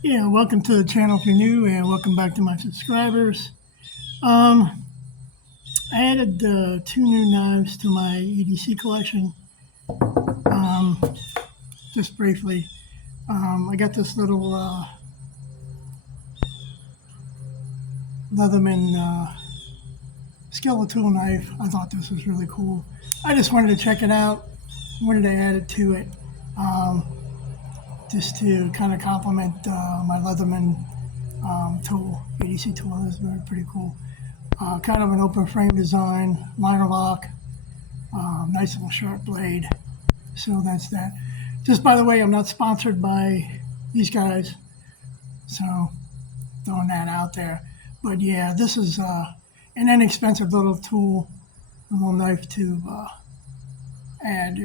Yeah, welcome to the channel if you're new, and welcome back to my subscribers. Um, I added two new knives to my EDC collection. Um, just briefly, I got this little Leatherman skelatool knife. I thought this was really cool. I just wanted to check it out. Wanted to add it to it, um, just to kind of complement my Leatherman tool, EDC tool. Is very pretty cool. Kind of an open frame design, liner lock, nice little sharp blade. So that's that. Just by the way, I'm not sponsored by these guys, so throwing that out there. But yeah, this is an inexpensive little tool, a little knife to add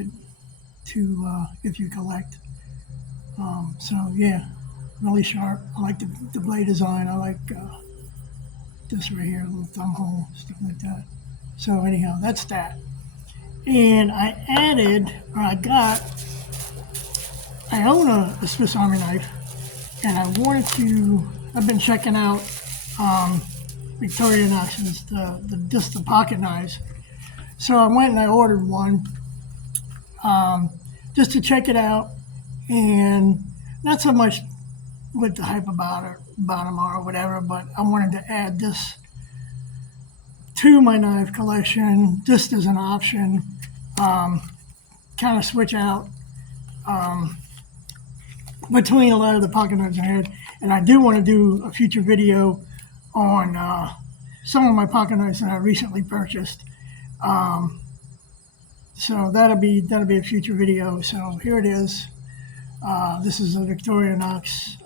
to if you collect. So yeah, really sharp. I like the blade design. I like this right here, a little thumb hole, stuff like that. So anyhow, that's that. And I added, or I own a Swiss Army knife, and I wanted to. I've been checking out Victorinox's just the pocket knives. So I went and I ordered one just to check it out, and not so much with the hype about them or whatever, but I wanted to add this to my knife collection just as an option. Kind of switch out between a lot of the pocket knives I had, and I do want to do a future video on some of my pocket knives that I recently purchased. So that'll be a future video. So here it is. This is a Victorinox,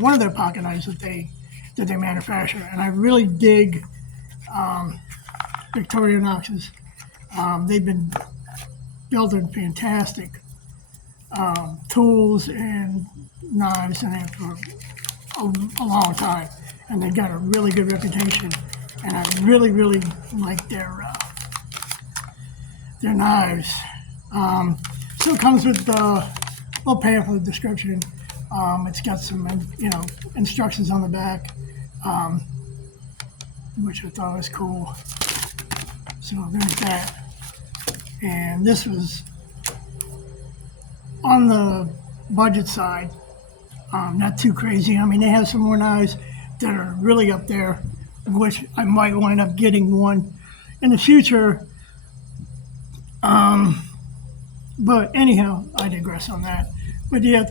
one of their pocket knives that they manufacture, and I really dig Victorinox's. They've been building fantastic tools and knives in it for a long time, and they've got a really good reputation. And I really like their knives. So it comes with a little pamphlet description. It's got some instructions on the back, which I thought was cool. So there's that. And this was on the budget side, not too crazy. I mean, they have some more knives that are really up there, which I might wind up getting one in the future. But anyhow, I digress on that. But yeah,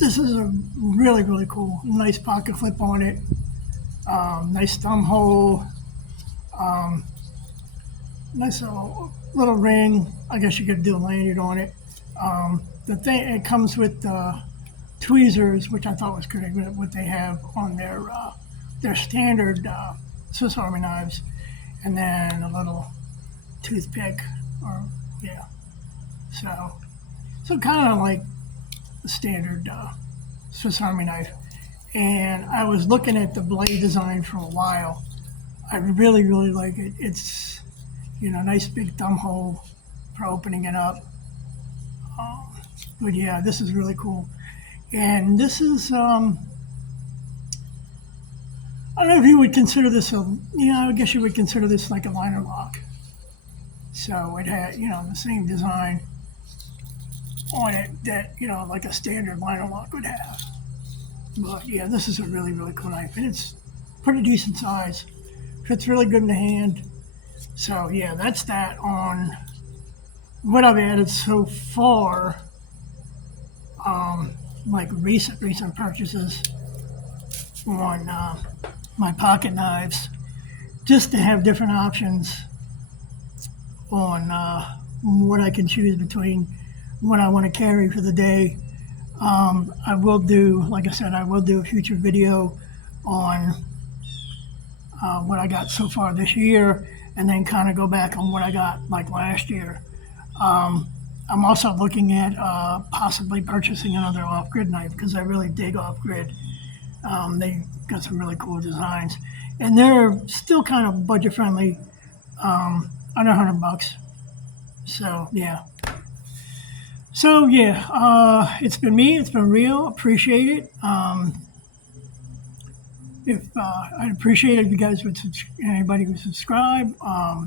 this is a really cool, nice pocket flip on it. Nice thumb hole. Nice little ring. I guess you could do a lanyard on it. The thing, it comes with tweezers, which I thought was great. What they have on their standard Swiss Army knives, and then a little toothpick, or yeah. So kind of like the standard Swiss Army knife. And I was looking at the blade design for a while. I really like it. It's nice big thumb hole for opening it up. But yeah, this is really cool. And this is I don't know if you would consider this I guess you would consider this like a liner lock. So it had, the same design on it that, like a standard liner lock would have. But yeah, this is a really cool knife, and it's pretty decent size. Fits really good in the hand. So yeah, that's that on what I've added so far. Like recent purchases on my pocket knives, just to have different options on what I can choose between what I want to carry for the day. I will do, like I said, a future video on what I got so far this year, and then kind of go back on what I got like last year. I'm also looking at possibly purchasing another off-grid knife, because I really dig off-grid. They got some really cool designs, and they're still kind of budget friendly, under $100. So yeah. So yeah, it's been me. It's been real. Appreciate it. If I'd appreciate it if you guys would, anybody would subscribe,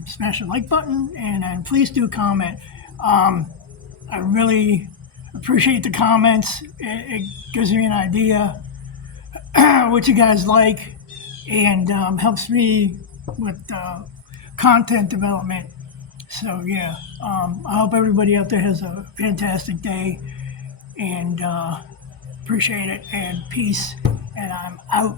smash the like button, and then please do comment. I really appreciate the comments. It gives me an idea what you guys like, and helps me with content development. So yeah, I hope everybody out there has a fantastic day, and appreciate it. And peace. And I'm out.